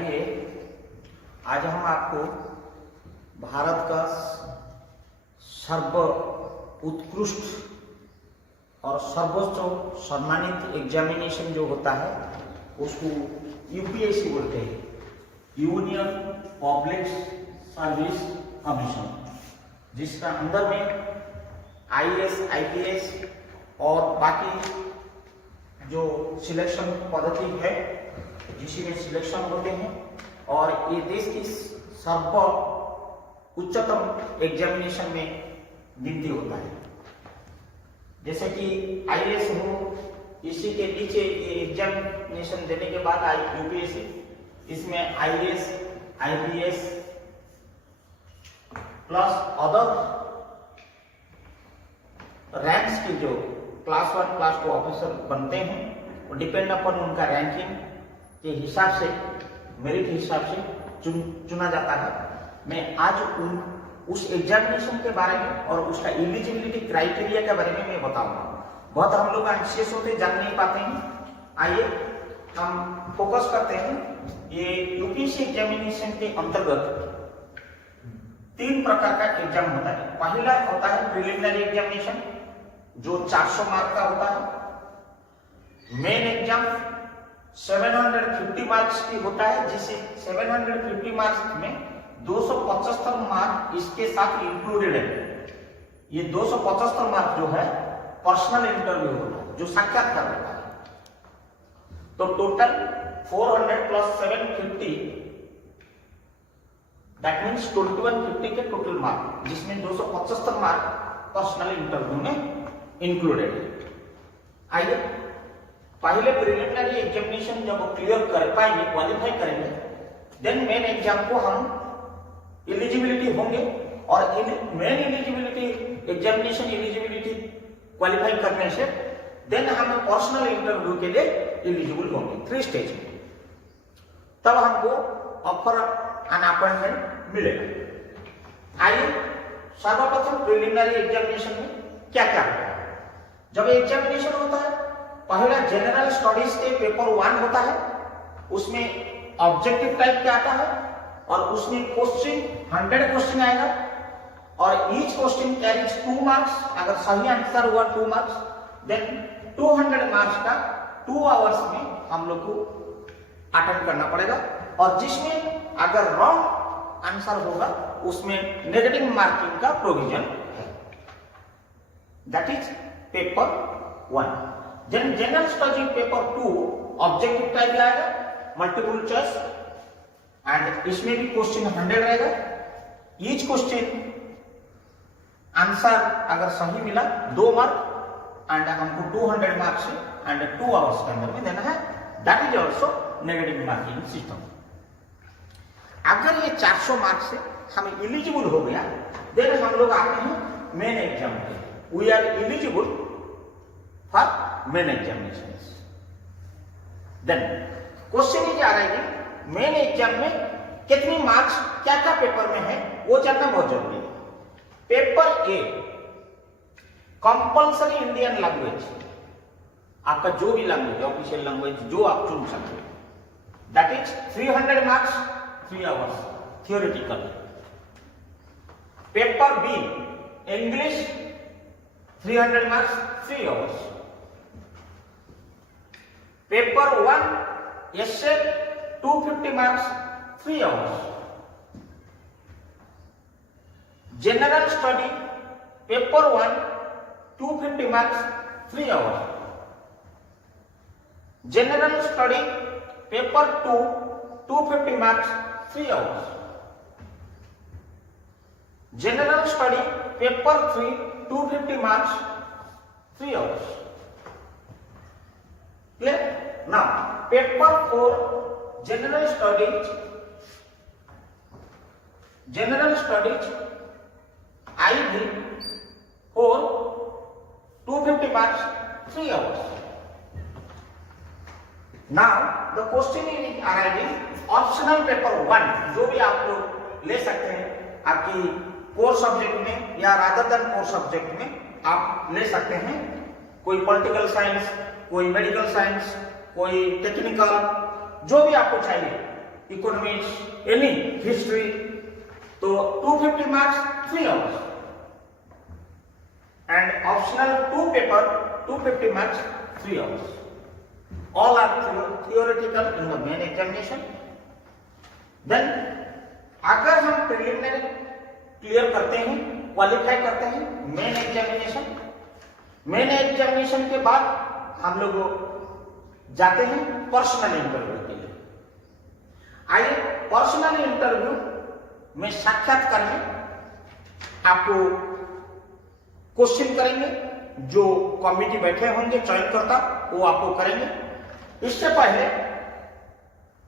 आइए आज हम आपको भारत का सर्व उत्कृष्ट और सर्वोच्च सम्मानित एग्जामिनेशन जो होता है उसको यूपीएससी बोलते हैं, यूनियन पब्लिक सर्विस कमीशन, जिसका अंदर में आईएएस, आईपीएस और बाकी जो सिलेक्शन पद्धति है जिसमें सिलेक्शन होते हैं, और ये देश की सर्व उच्चतम एग्जामिनेशन में गिनती होता है। जैसे कि आईएएस हो, इसी के नीचे ये एग्जामिनेशन देने के बाद यूपीएससी, इसमें IAS, IPS plus other ranks के जो क्लास 1, क्लास 2 ऑफिसर बनते हैं, वो डिपेंड अपन उनका रैंकिंग के हिसाब से, मेरिट के हिसाब से चुना जाता है। मैं आज उस एग्जामिनेशन के बारे में और उसका एलिजिबिलिटी क्राइटेरिया के बारे में मैं बताऊंगा। बहुत हम लोग एंशियस होते, जान नहीं पाते हैं। आइए हम फोकस करते हैं। ये यूपीएससी एग्जामिनेशन के अंतर्गत 3 प्रकार का एग्जाम होता है। पहला होता है प्रिलिमिनरी एग्जामिनेशन जो 400 मार्क का होता है। मेन एग्जाम 750 मार्क्स की होता है, जिसे 750 मार्क्स में 275 मार्क इसके साथ इंक्लूडेड है। ये 275 मार्क जो है पर्सनल इंटरव्यू होता है, जो साक्षात्कार होता है। तो टोटल 400 प्लस 750, दैट मीन्स 2150 के टोटल मार्क, जिसमें 275 मार्क पर्सनल इंटरव्यू में इंक्लूडेड है। आइए पहले प्रिलिमिनरी एग्जामिनेशन जब क्लियर कर पाएंगे, क्वालिफाई करेंगे, देन मेन एग्जाम को हम एलिजिबिलिटी होंगे, और main eligibility examination eligibility qualify करने से देन हम पर्सनल इंटरव्यू के लिए एलिजिबल होंगे 3 स्टेज में। तब हमको ऑफर एन अपॉइंटमेंट मिलेगा। आइए सर्वप्रथम प्रिलिमिनरी एग्जामिनेशन में क्या क्या होता है। जब एग्जामिनेशन होता है, पहला जनरल स्टडीज के पेपर 1 होता है, उसमें ऑब्जेक्टिव टाइप का आता है, और उसमें क्वेश्चन 100 क्वेश्चन आएगा, और ईच क्वेश्चन कैरीज 2 मार्क्स। अगर सही आंसर हुआ 2 मार्क्स, देन 200 मार्क्स का 2 आवर्स में हम लोग को अटेंड करना पड़ेगा, और जिसमें अगर रॉन्ग आंसर होगा उसमें नेगेटिव मार्किंग का प्रोविजन है। That is paper 1। Then general study paper 2 objective type आएगा, मल्टीपल चॉइस, एंड इसमें भी क्वेश्चन 100 रहेगा। ईच क्वेश्चन आंसर अगर सही मिला 2 मार्क, एंड हमको 200 मार्क्स एंड 2 आवर्स के अंदर में देना है। That is also negative marking system. अगर ये 400 मार्क्स से हम एलिजिबल हो गया, देन हम लोग आते हैं मेन एग्जाम पे। We are eligible for main examination. Then question ये आ रहा है मेन एग्जाम में कितनी मार्क्स क्या क्या पेपर में है, वो जानना बहुत जरूरी है। Paper A compulsory Indian language, आपका जो भी लैंग्वेज, ऑफिशियल लैंग्वेज जो आप चुन सकते हैं, that is 300 marks, 3 hours theoretical. Paper B English 300 marks, 3 hours. Paper 1 essay 250 marks, 3 hours. General study paper 1 250 marks, 3 hours. General study paper 2 250 marks, 3 hours. General study paper 3 250 marks, 3 hours. Clear? Now paper 4 general studies IB 4 250 marks, 3 hours. Now the question is arising optional paper 1, जो भी आप लोग ले सकते हैं आपकी core subject में या रादर देन कोर सब्जेक्ट में आप ले सकते हैं। कोई पॉलिटिकल साइंस, कोई मेडिकल साइंस, कोई टेक्निकल, जो भी आपको चाहिए इकोनॉमिक्स, एनी हिस्ट्री, तो 250 marks 3 hours and optional 2 paper 250 marks 3 hours. All are theoretical in the main examination. Then अगर हम प्रिलिमिनरी क्लियर करते हैं, क्वालिफाई करते हैं मेन एग्जामिनेशन के बाद हम लोग जाते हैं पर्सनल इंटरव्यू के लिए. आइए पर्सनल इंटरव्यू में साक्षात्कार में आपको क्वेश्चन करेंगे, जो कमिटी बैठे होंगे चयनकर्ता वो आपको करेंगे. इससे पहले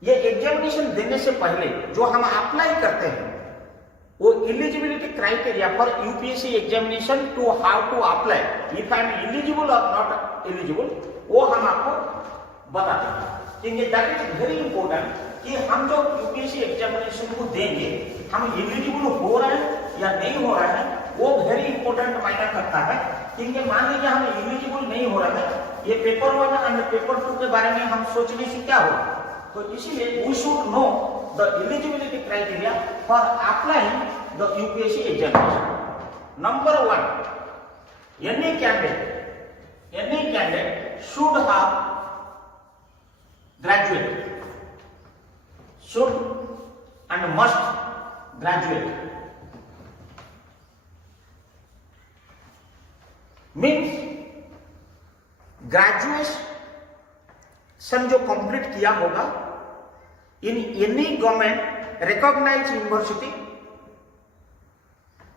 ये एग्जामिनेशन देने से पहले जो हम अप्लाई करते हैं वो eligibility criteria for UPSC examination to how to apply, if I am eligible और नॉट एलिजिबल, वो हम आपको बताते हैं. क्योंकि दैट इज वेरी इंपॉर्टेंट कि हम जो यूपीएससी एग्जामिनेशन को देंगे हम एलिजिबल हो रहे हैं या नहीं हो रहे हैं, वो वेरी इंपॉर्टेंट मायना करता है. क्योंकि मान लीजिए हम एलिजिबल नहीं हो रहे हैं, ये पेपर 1 एंड पेपर 2 के बारे में हम सोचने से क्या होगा, तो इसीलिए we should know the eligibility criteria for applying the UPSC examination. Number 1, any candidate should have graduate, should and must graduate. Means graduation जो कंप्लीट किया होगा in any government recognised university,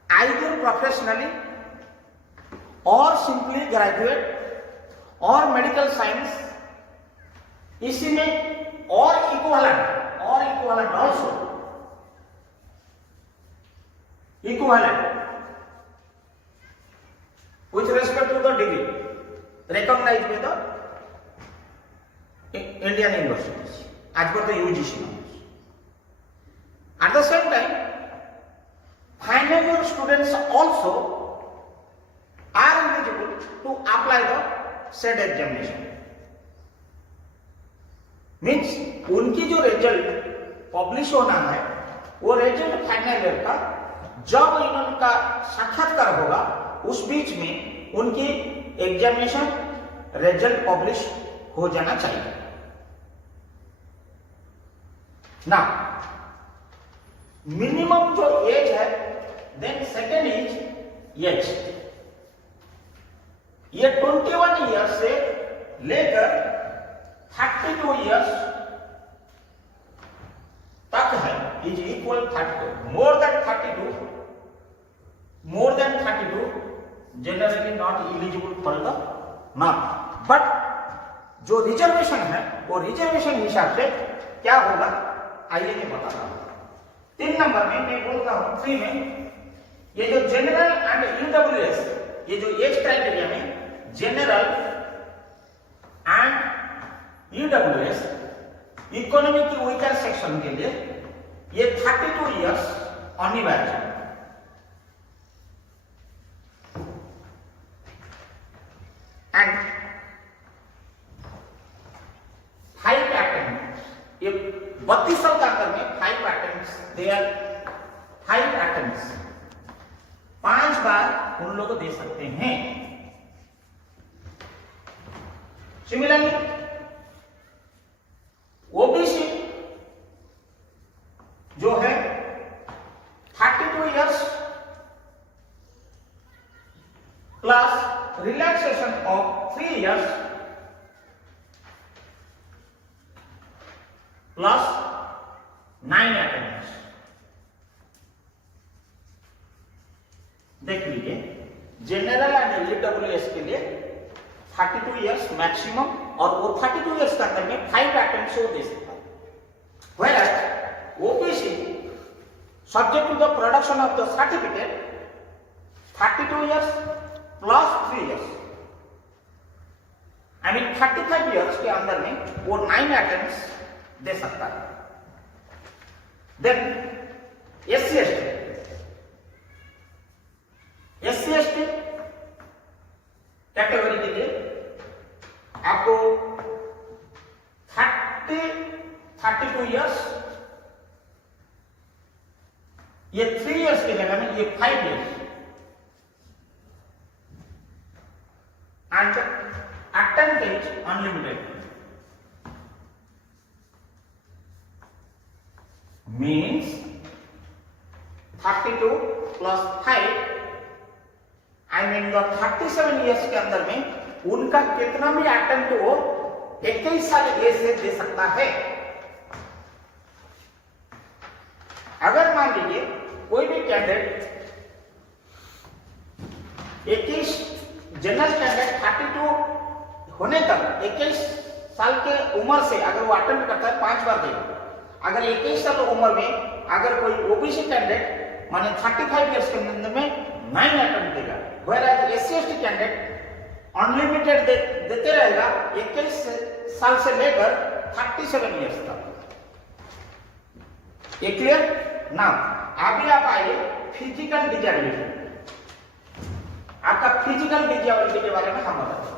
either professionally और simply graduate और medical science, इसी में और equivalent also equivalent with respect to the degree recognized by the Indian universities as per the UGC norms. At the same time, final year students also are eligible to apply the said examination. Means उनकी जो result publish होना है वो result final year का जब इनका साक्षात्कार होगा उस बीच में उनकी एग्जामिनेशन रिजल्ट पब्लिश हो जाना चाहिए. ना मिनिमम जो एज है, देन सेकेंड एज ये 21 ईयर्स से लेकर 32 ईयर्स तक है, is equal 32. More than 32 generally not eligible for the not. But जो रिजर्वेशन है वो रिजर्वेशन हिसाब से क्या होगा आइए मैं बताता हूं. 3 नंबर में मैं बोलता हूं 3 में ये जो जनरल एंड ईडब्ल्यूएस, ये जो एज क्राइटेरिया में जनरल एंड ईडब्ल्यूएस इकोनॉमी की वीकर सेक्शन के लिए ये 32 ईयर्स अनिवार्य है. एंड 5 अटेम्प्ट, ये 32 साल के अंदर में 5 अटेम्प्ट्स, दे आर 5 अटेम्प्ट्स, 5 बार उन लोग दे सकते हैं. सिमिलरली ओबीसी जो है 32 years plus relaxation of 3 years plus 9 attempts. देख लीजिए जनरल एंड ईडब्ल्यूएस के लिए 32 इयर्स मैक्सिमम, और वो 32 इयर्स के अंदर में 5 अटेम्प्ट्स वो दे सकता है. Whereas OBC subject to the production of the certificate 32 years plus 3 years, I mean 35 years के अंदर में वो 9 अटेम्प्ट्स दे सकता है. देन एससी एसटी कैटेगरी के लिए आपको 32 इयर्स ये 3 इयर्स की जगह में ये 5 years and attempt is unlimited means 32 plus 5 I mean 37 years के अंदर में उनका कितना भी अटेम्प्ट वो 21 साल एज से दे सकता है। अगर मान लीजिए कोई भी कैंडिडेट 21 जनरल कैंडिडेट 32 होने तक 21 साल के उम्र से अगर वो अटेम्प्ट करता है 5 बार देगा। अगर 21 साल उम्र में अगर कोई ओबीसी कैंडिडेट माने 35 इयर्स के अंदर में 9 अटेम्प्ट देगा, whereas SC ST candidate unlimited देते रहेगा 21 साल से लेकर 37 इयर्स तक। ये क्लियर ना? अभी आप आइए फिजिकल डिजेबिलिटी। आपका फिजिकल डिजेबिलिटी के बारे में हम बताते हैं।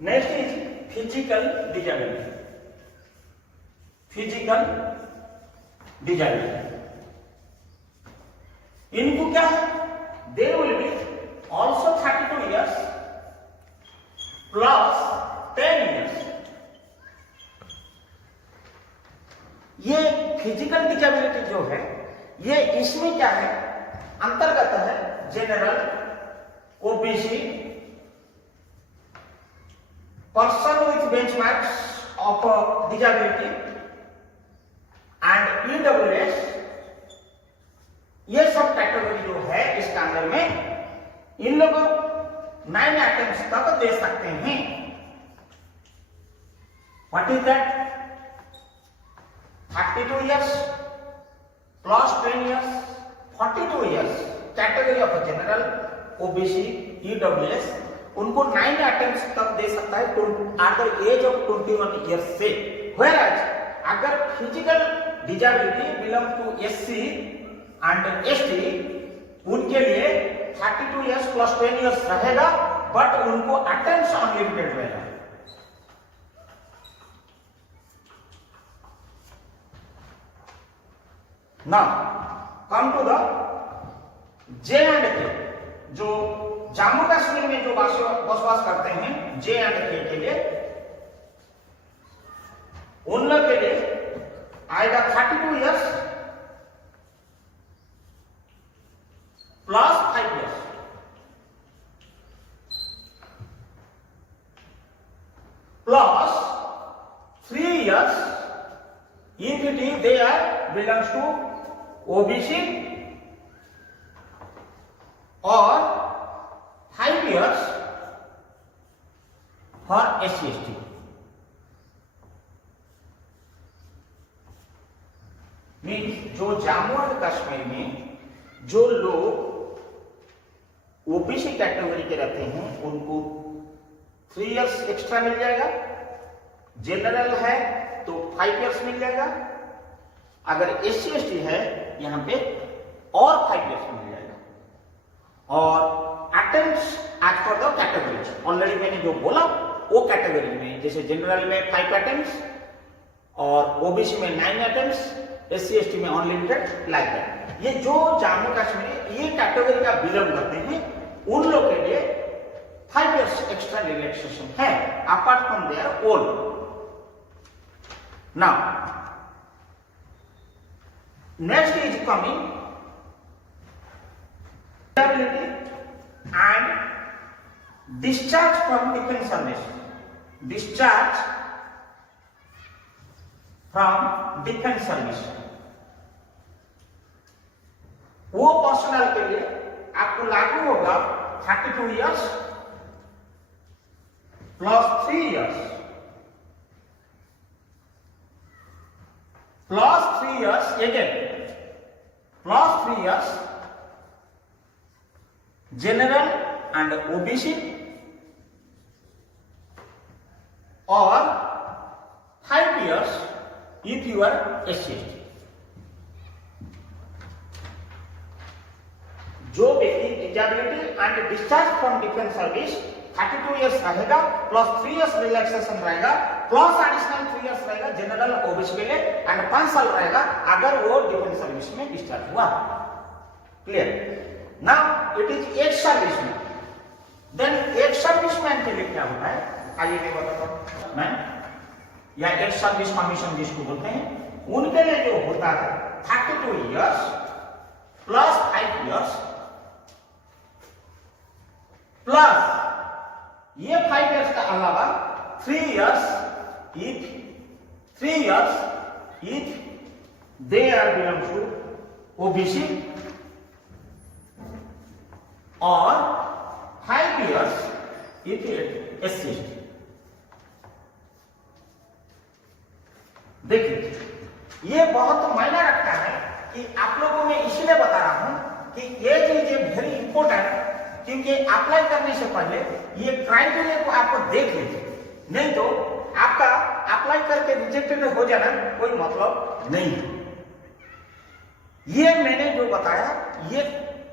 Next is physical disability. Physical disability इनको क्या है? They will be also 32 years plus 10 years. ये फिजिकल डिजेबिलिटी जो है ये इसमें क्या है? अंतर्गत है general, OBC, person with benchmarks of disability and EWS. ये सब कैटेगरी जो है इसके अंदर में इन लोगों 9 अटेम्प्ट्स तक दे सकते हैं। What is that? 32 years plus 10 years, 42 years category of general, OBC, EWS उनको 9 अटेम्प्ट्स तक दे सकता है at the age of 21 years से। Whereas अगर physical disability belong to SC and ST उनके लिए 32 years plus 10 years रहेगा, बट उनको अटेम्प्ट्स अनलिमिटेड रहेगा। Now come to the J&K, जो जम्मू कश्मीर में जो बसवास करते हैं J&K के लिए, उन लोग के लिए आएगा 32 years plus 5 years plus 3 years if it is there belongs to OBC और 5 years for SC/ST। मीन्स जो जम्मू एंड कश्मीर में जो लोग ओबीसी कैटेगरी के रहते हैं उनको 3 years एक्स्ट्रा मिल जाएगा। जनरल है तो 5 years मिल जाएगा। अगर SC/ST है यहां पे और 5 years मिल जाएगा। और attempts as per the categories, already मैंने जो बोला वो कैटेगरी में, जैसे जनरल में 5 अटेम्प्ट्स और ओबीसी में 9 अटेम्प्ट्स, SC/ST में अनलिमिटेड, लाइक दैट। ये जो जम्मू कश्मीर ये कैटेगरी का बिलोंग करते हैं उन लोग के लिए 5 years एक्स्ट्रा रिलैक्सेशन है apart from their own. Now next is coming disability and discharge from defense service। discharge from defense service वो पर्सनल के लिए आपको लागू होगा 32 years plus 3 years plus 3 years again plus 3 years general and OBC or 5 years if you are SC/ST। जो व्यक्ति disability and discharge from defence service 32 years रहेगा plus 3 years relaxation रहेगा प्लस एडिशनल 3 इयर्स रहेगा जनरल ओबीसी के लिए and 5 साल रहेगा अगर वो डिफेंस सर्विस में डिस्चार्ज हुआ। Clear? Now it is ex serviceman. Then ex serviceman के लिए क्या होता है आइए मैं बताता हूं। मैं या एक्स सर्विस कमीशन जिसको बोलते हैं उनके लिए जो होता है 32 इयर्स प्लस 5 इयर्स प्लस ये 5 इयर्स का अलावा 3 years if they are belong to OBC or 5 years if it SC। देखिए ये बहुत मायने रखता है कि आप लोगों में इसलिए बता रहा हूं कि ये चीज वेरी इंपॉर्टेंट क्योंकि अप्लाई करने से पहले ये क्राइटेरिया को आपको देख लीजिए, नहीं तो आपका अप्लाई करके रिजेक्टेड हो जाना कोई मतलब नहीं है। ये मैंने जो बताया ये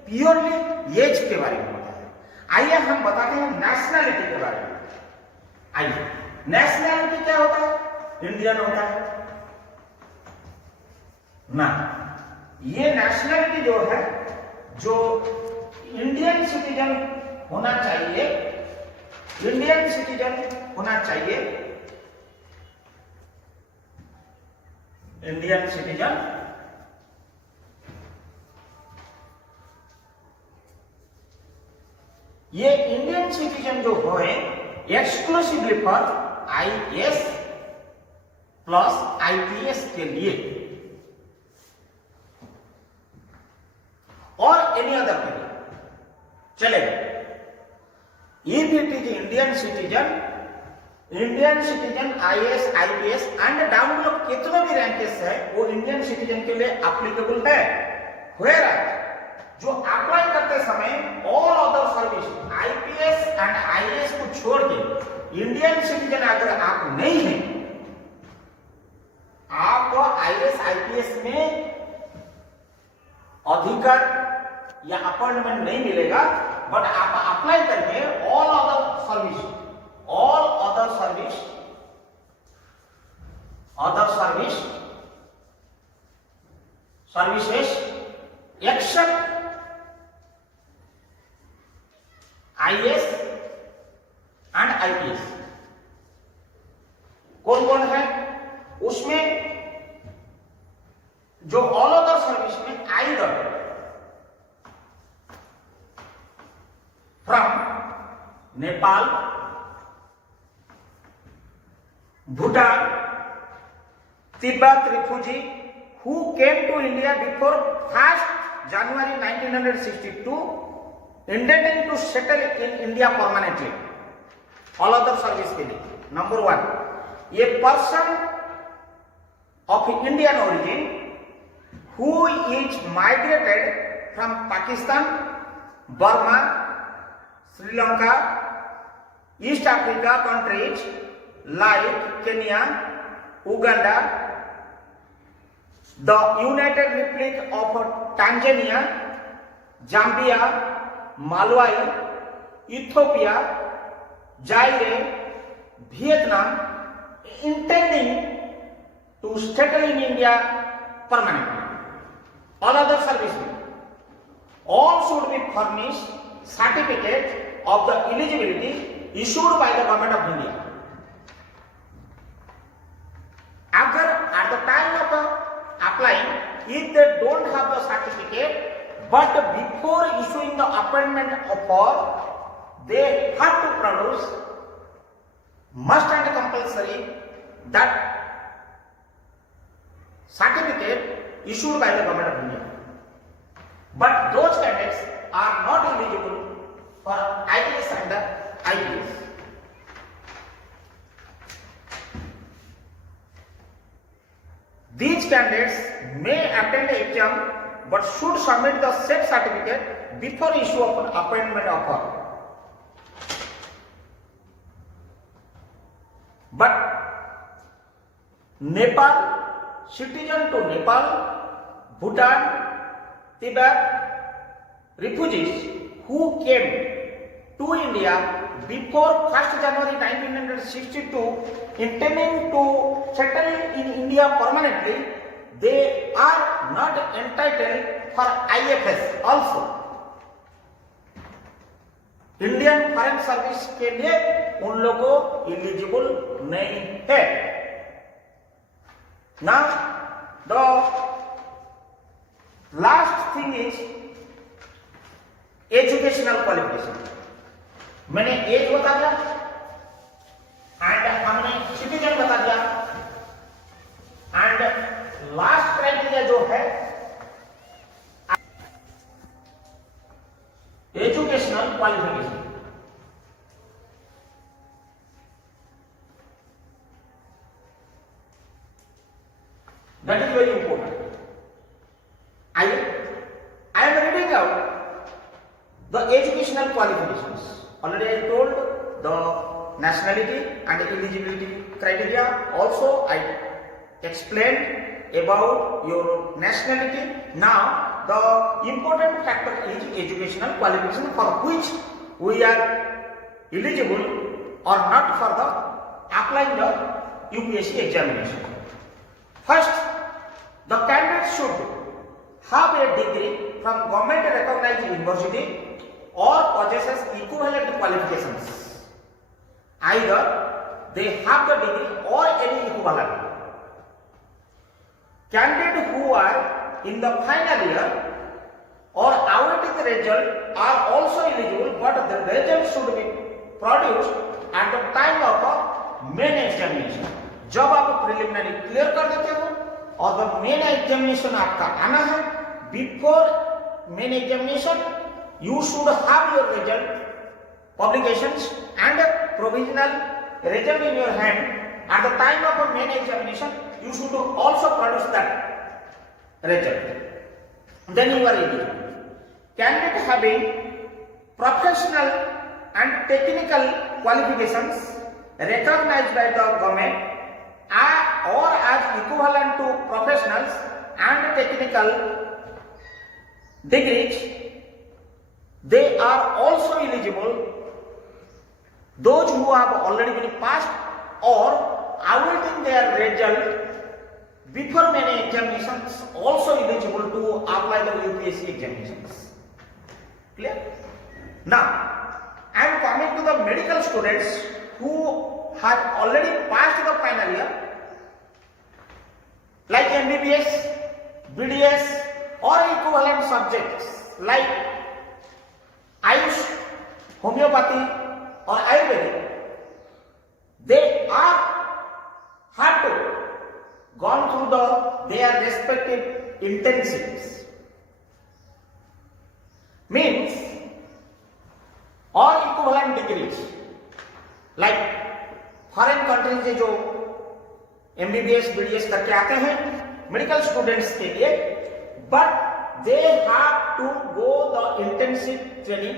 प्योरली एज के बारे में बताया। आइए हम बताते हैं नेशनैलिटी के बारे में। आइए नेशनैलिटी क्या होता है? इंडियन होता है ना। ये नेशनैलिटी जो है जो इंडियन सिटीजन होना चाहिए, इंडियन सिटीजन होना चाहिए, इंडियन सिटीजन ये इंडियन सिटीजन जो है exclusively for IAS plus IPS के लिए और एनी अदर के लिए चलेगा। If it is Indian citizen IAS IPS and down लोग कितने भी रैंकेस है वो इंडियन सिटीजन के लिए एप्लीकेबल है। व्हेयरएज जो अप्लाई करते समय all other service IPS and IAS को छोड़ के इंडियन सिटीजन अगर आप नहीं हैं, आपको आईएएस आईपीएस में अधिकार या अपॉइंटमेंट नहीं मिलेगा, बट आप अप्लाई करके all other services except IAS and IPS कौन कौन है उसमें? जो ऑल अदर सर्विस में either from Nepal, Bhutan, Tibet refugee who came to India before 1st January 1962 intending to settle in India permanently। all other service के लिए number 1 a person of Indian origin who is migrated from Pakistan, Burma, Sri Lanka, East Africa countries like Kenya, Uganda, the United Republic of Tanzania, Zambia, Malawi, Ethiopia, Zaire, Vietnam, intending to settle in India permanently। all other servicemen all should be furnished certificate of the eligibility issued by the government of India। अगर at the time of applying if they don't have the certificate but before issuing the appointment offer they have to produce must and compulsory that certificate issued by the government of India, but those candidates are not eligible for IAS and IPS। These candidates may attend the exam but should submit the said certificate before issue of an appointment offer। But Nepal, citizen to Nepal, Bhutan, Tibet, refugees who came to India before 1st January 1962 intending to settle in India permanently, they are not entitled for IFS also. Indian foreign service के लिए उन लोगों को eligible नहीं है। Now the last thing is educational qualification. मैंने as बता दिया एंड हमने सिटीजन बता दिया एंड लास्ट क्राइटेरिया जो है educational qualification. That is very important. I am reading out the educational qualifications. Already I told the nationality and eligibility criteria. Also I explained about your nationality. Now the important factor is educational qualification for which we are eligible or not for the applying the UPSC examination. First, the candidate should have a degree from government recognized university or possesses equivalent qualifications. Either they have the degree or any equivalent. Candidates who are in the final year or awaiting the result are also eligible, but the result should be produced at the time of a main examination. जब आप preliminary clear कर देते हो और the main examination आपका आना है, before main examination you should have your result, publications and provisional result in your hand. At the time of a main examination, you should also produce that result. Then you are eligible. Candidate having professional and technical qualifications recognized by the government or as equivalent to professionals and technical degrees, they are also eligible. Those who have already been passed or awaiting their result before many examinations also eligible to apply the UPSC examinations. Clear? Now I am coming to the medical students who have already passed the final year, like MBBS, BDS or equivalent subjects like Ayush, homeopathy or Ayurvedic. They have to gone through their respective intensives. Means or equivalent degrees. Like foreign country से जो MBBS, BDS करके आते हैं medical students के लिए, but they have to go the intensive training.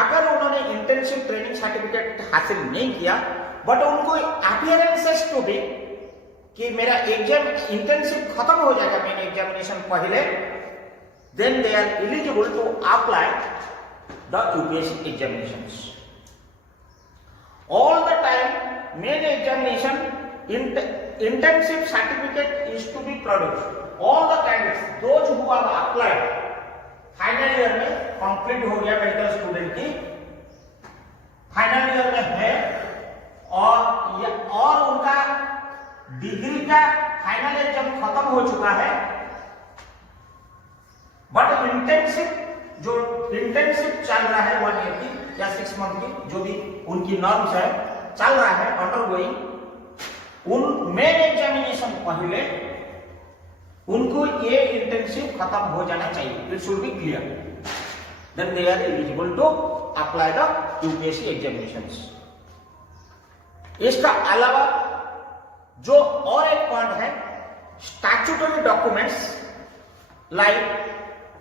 अगर उन्होंने intensive training certificate हासिल नहीं किया बट उनको अपीयरेंसेस टू बी कि मेरा एग्जाम इंटेंसिव खत्म हो जाएगा मेन एग्जामिनेशन पहले, then they are eligible to apply the UPSC examinations. All the time main examination intensive certificate is to be produced. All the candidates, those who have applied final year में complete हो गया medical student की, final year में है और उनका degree का final exam खत्म हो चुका है, बट इंटेंसिव चल रहा है 1 ईयर की या 6 मंथ की, जो भी उनकी नॉर्म्स है चल रहा है अंडरगोइंग। उन मेन एग्जामिनेशन पहले उनको ये इंटेंसिव खत्म हो जाना चाहिए, it should be clear, then they are eligible to apply the UPSC examinations. इसका अलावा जो और एक पॉइंट है, statutory documents like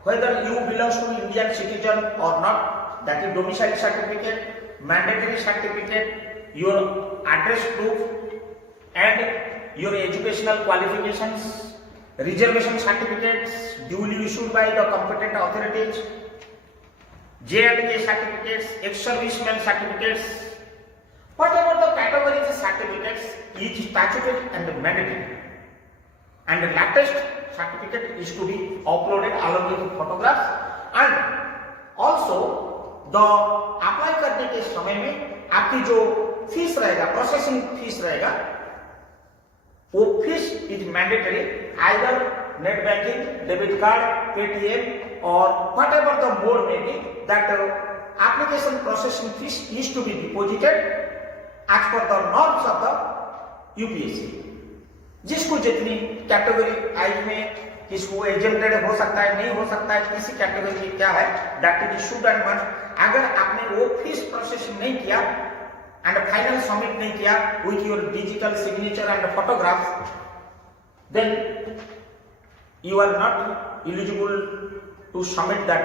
whether you belongs to Indian citizen और not, that is domicile certificate, mandatory certificate, your address proof and your educational qualifications, reservation certificates duly issued by the competent authorities, J&K certificates, ex-serviceman certificates, whatever the categories certificates is statutory and mandatory. And the latest certificate is to be uploaded along with photographs, and also the apply करने के समय में आपकी जो fees रहेगा, processing fees रहेगा, वो fees is mandatory, either net banking, debit card, Paytm और whatever the mode may be, that application processing fees is to be deposited as per the norms of the UPSC. जिसको जितनी category eyes में, किसको exempted हो सकता है, नहीं हो सकता है, किसी कैटेगरी की क्या है, that is should and must. अगर आपने वो फीस प्रोसेसिंग नहीं किया एंड फाइनल सबमिट नहीं किया with your digital signature and photographs, then you are not eligible to submit that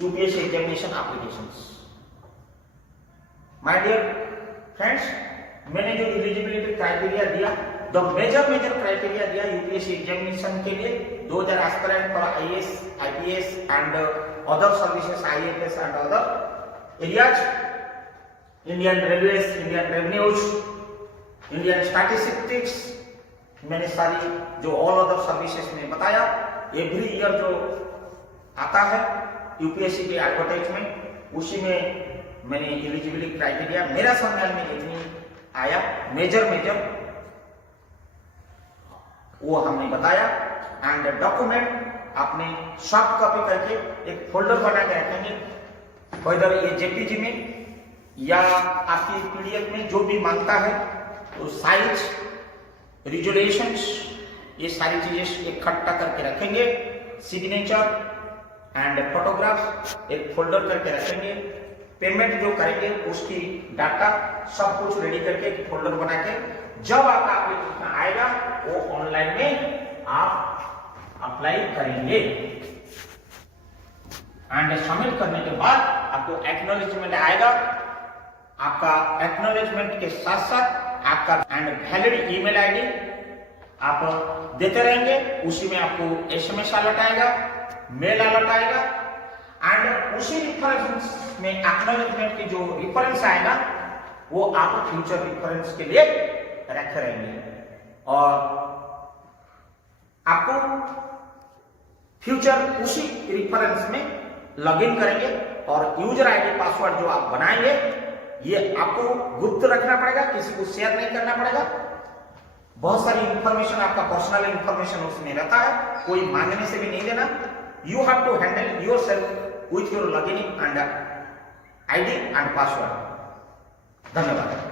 UPSC examination applications. My dear friends, मैंने जो एलिजिबिलिटी क्राइटेरिया दिया, द मेजर क्राइटेरिया दिया यूपीएससी एग्जामिनेशन के लिए, 2000 aspirant for IAS, IPS and other services, IFS and other areas, Indian railways, Indian revenues, Indian statistics, मैंने सारी जो all other services में बताया. एवरी ईयर जो आता है यूपीएससी के एडवर्टाइजमेंट, उसी में मैंने एलिजिबिलिटी क्राइटेरिया मेरा संज्ञान में इतनी आया, मेजर वो हमने बताया. एंड डॉक्यूमेंट आपने सॉफ्ट कॉपी करके एक फोल्डर बना के रखेंगे, वेदर ये जेपीजी में या आपकी पीडीएफ में, जो भी मांगता है. तो साइज, रिजोल्यूशंस, ये सारी चीजें इकट्ठा करके रखेंगे. सिग्नेचर एंड फोटोग्राफ एक फोल्डर करके रखेंगे. पेमेंट जो करेंगे उसकी डाटा सब कुछ रेडी करके एक फोल्डर बना के, जब आपका एप्लीकेशन आएगा वो ऑनलाइन में आप अप्लाई करेंगे. एंड सबमिट करने के बाद आपको एक्नॉलेजमेंट आएगा. आपका एक्नॉलेजमेंट के साथ साथ आपका एंड वैलिड ईमेल आईडी आप देते रहेंगे. उसी में आपको एसएमएस अलर्ट आएगा, मेल अलर्ट आएगा, एंड उसी रिफरेंस में एक्नॉलेजमेंट की जो रिफरेंस आएगा वो आप फ्यूचर रिफरेंस के लिए रखे रहेंगे. और आपको फ्यूचर उसी रिफरेंस में लॉगिन करेंगे, और यूजर आईडी पासवर्ड जो आप बनाएंगे ये आपको गुप्त रखना पड़ेगा, किसी को शेयर नहीं करना पड़ेगा. बहुत सारी इंफॉर्मेशन, आपका पर्सनल इंफॉर्मेशन उसमें रहता है, कोई मांगने से भी नहीं देना. You have to handle yourself with your login and ID and password. धन्यवाद.